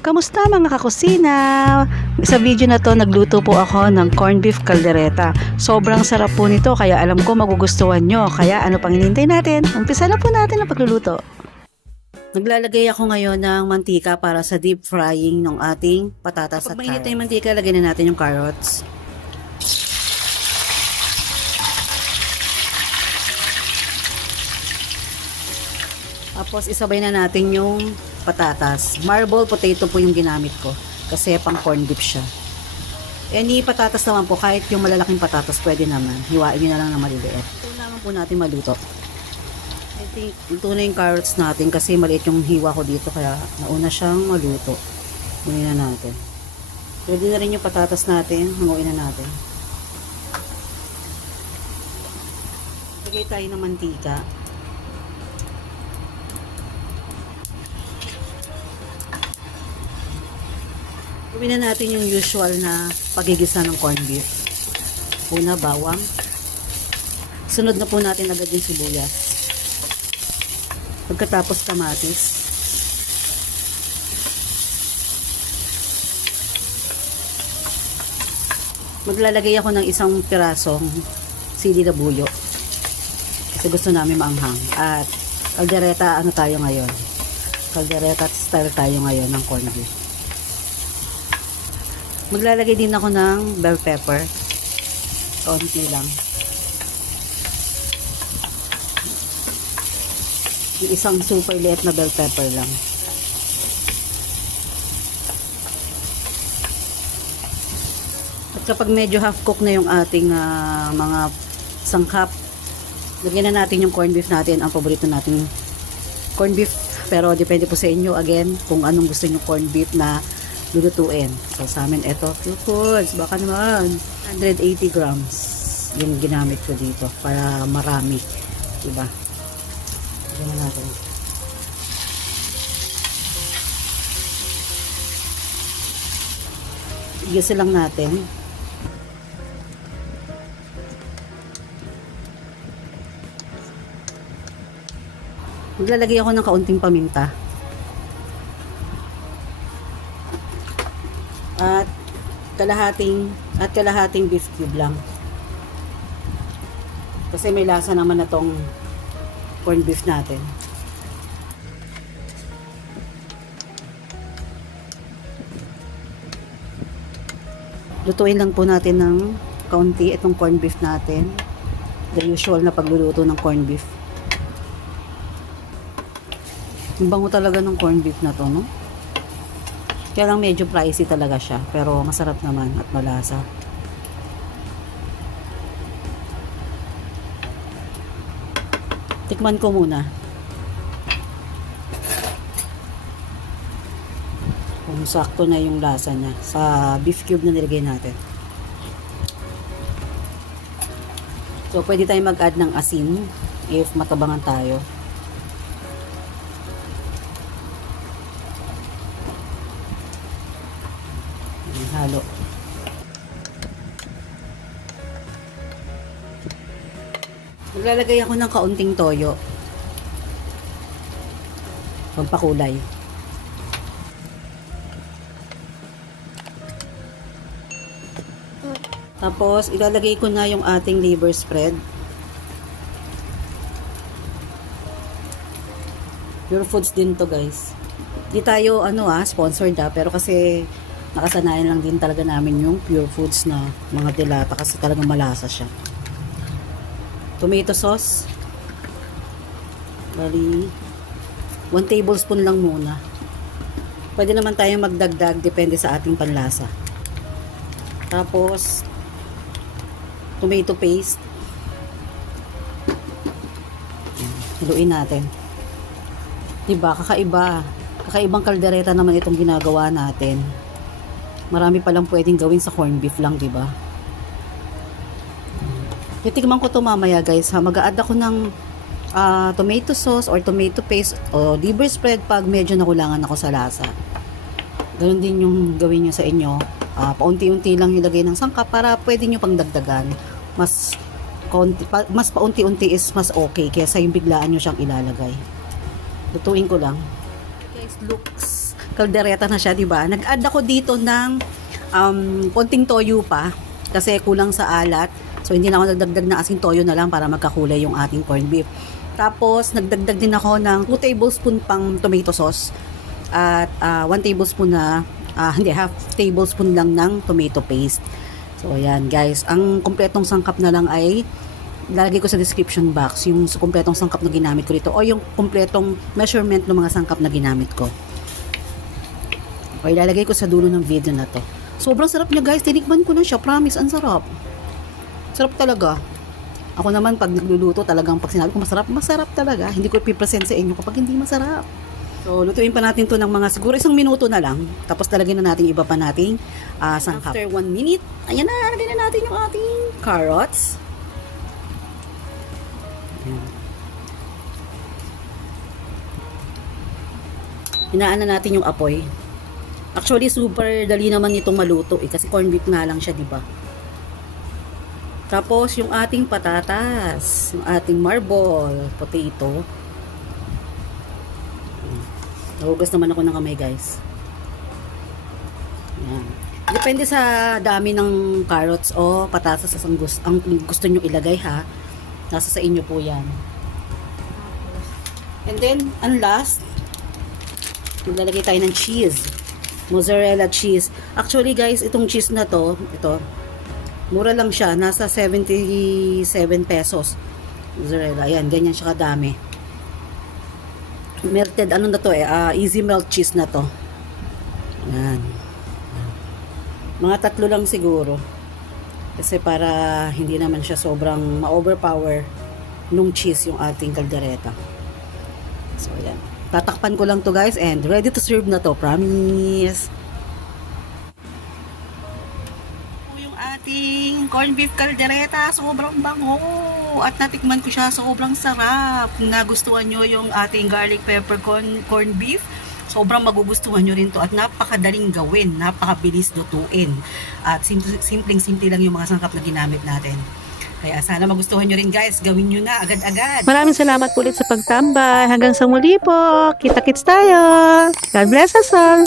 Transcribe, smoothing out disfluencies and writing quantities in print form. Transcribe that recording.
Kamusta mga kakusina? Sa video na to, nagluto po ako ng corned beef caldereta. Sobrang sarap po nito, kaya alam ko magugustuhan nyo. Kaya ano pang hinihintay natin? Umpisa na po natin ang pagluluto. Naglalagay ako ngayon ng mantika para sa deep frying ng ating patatas at carrots. Pag mainit na yung mantika, lagyan na natin yung carrots. Tapos isabay na natin yung patatas. Marble potato po yung ginamit ko kasi pang corned beef siya. Any patatas naman po, kahit yung malalaking patatas pwede naman. Hiwain nyo na lang na maliliit. Ito naman po natin maluto. I think ito na yung carrots natin kasi maliit yung hiwa ko dito kaya nauna siyang maluto. Hanguin na natin. Pwede na rin yung patatas natin. Hanguin na natin. Lagay tayo ng mantika. Gawin na natin yung usual na pagigisa ng corned beef. Una, bawang. Sunod na po natin agad yung sibuyas. Pagkatapos kamatis. Maglalagay ako ng isang pirasong sili na buyo. Kasi gusto namin maanghang. At caldereta, ano tayo ngayon? Caldereta style tayo ngayon ng corned beef. Maglalagay din ako ng bell pepper. Konti lang. Yung isang super liit na bell pepper lang. At kapag medyo half cook na yung ating mga sangkap, lagyan na natin yung corned beef natin. Ang paborito natin corned beef. Pero depende po sa inyo again kung anong gusto nyo corned beef na lulutuin. So sa amin ito, Pure Foods, baka naman 180 grams yung ginamit ko dito para marami, diba? Lagyan na natin. Igisa lang natin. Maglalagay ako ng kaunting paminta. At kalahating beef cube lang. Kasi may lasa naman na tong corned beef natin. Lutuin lang po natin ng kaunti itong corned beef natin. The usual na pagluluto ng corned beef. Ang bango talaga ng corned beef na to, no? Kaya lang medyo pricey talaga siya, pero masarap naman at malasa. Tikman ko muna. Kung sakto na yung lasa niya sa beef cube na nilagay natin. So, pwede tayong mag-add ng asin if matabangan tayo. Halo. Maglalagay ako ng kaunting toyo. Pampakulay. Tapos, ilalagay ko na yung ating liver spread. Pure Foods din to, guys. Di tayo, sponsored pero kasi nakasanayan lang din talaga namin yung Pure Foods na mga dilata kasi talagang malasa siya. Tomato sauce. Bali, 1 tablespoon lang muna. Pwede naman tayo magdagdag, depende sa ating panlasa. Tapos, tomato paste. Haluin natin. Diba, kakaiba. Kakaibang kaldereta naman itong ginagawa natin. Marami palang pwedeng gawin sa corned beef lang, diba? Titikman ko to mamaya, guys. Mag-a-add ako ng tomato sauce or tomato paste o liver spread pag medyo nakulangan ako sa lasa. Ganun din yung gawin nyo sa inyo. Paunti-unti lang ilagay ng sangkap para pwede nyo pang dagdagan. Mas paunti-unti is mas okay kaysa yung biglaan nyo siyang ilalagay. Lutuin ko lang. Guys, kaldereta na siya, di ba? Nag-add ako dito ng konting toyo pa kasi kulang sa alat. So, hindi na ako nagdagdag ng asing toyo na lang para magkakulay yung ating corned beef. Tapos, nagdagdag din ako ng 2 tablespoon pang tomato sauce at 1 tablespoon na, half tablespoon lang ng tomato paste. So, ayan guys. Ang kompletong sangkap na lang ay lalagay ko sa description box yung kompletong sangkap na ginamit ko dito o yung kompletong measurement ng mga sangkap na ginamit ko. O, ilalagay ko sa dulo ng video na to. Sobrang sarap niya guys. Tinikman ko na siya. Promise, ang sarap. Sarap talaga. Ako naman pag nagluluto talagang pag sinabi ko masarap, masarap talaga. Hindi ko ipipresent sa inyo kapag hindi masarap. So, lutuin pa natin to ng mga siguro 1 minuto na lang. Tapos talagyan na natin iba pa nating sangkap. After 1 minute, ayan na, lagyan na natin yung ating carrots. Ayan. Hinaan na natin yung apoy. Actually, super dali naman itong maluto kasi corned beef nga lang siya, di ba? Tapos, yung ating patatas, yung ating marble potato. Nahugas naman ako ng kamay, guys. Yan. Depende sa dami ng carrots o patatas ang gusto nyo ilagay, ha. Nasa sa inyo po yan. And then, ang last, maglalagay tayo ng cheese. Mozzarella cheese. Actually, guys, itong cheese na to, ito, mura lang siya. Nasa 77 pesos. Mozzarella. Yan, ganyan siya kadami. Melted, ano na to easy melt cheese na to. Yan. Mga 3 lang siguro. Kasi para hindi naman siya sobrang ma-overpower nung cheese yung ating kaldereta. So, yan. Tatakpan ko lang to guys and ready to serve na to. Promise. Yung ating corned beef kaldereta, sobrang bango. At natikman ko siya, sobrang sarap. Kung nagustuhan nyo yung ating garlic pepper corned beef, sobrang magugustuhan nyo rin to. At napakadaling gawin, napakabilis lutuin. At simpleng-simple lang yung mga sangkap na ginamit natin. Kaya sana magustuhan nyo rin guys, gawin nyo na agad-agad. Maraming salamat ulit sa pagtambay. Hanggang sa muli po. Kita-kits tayo. God bless us all.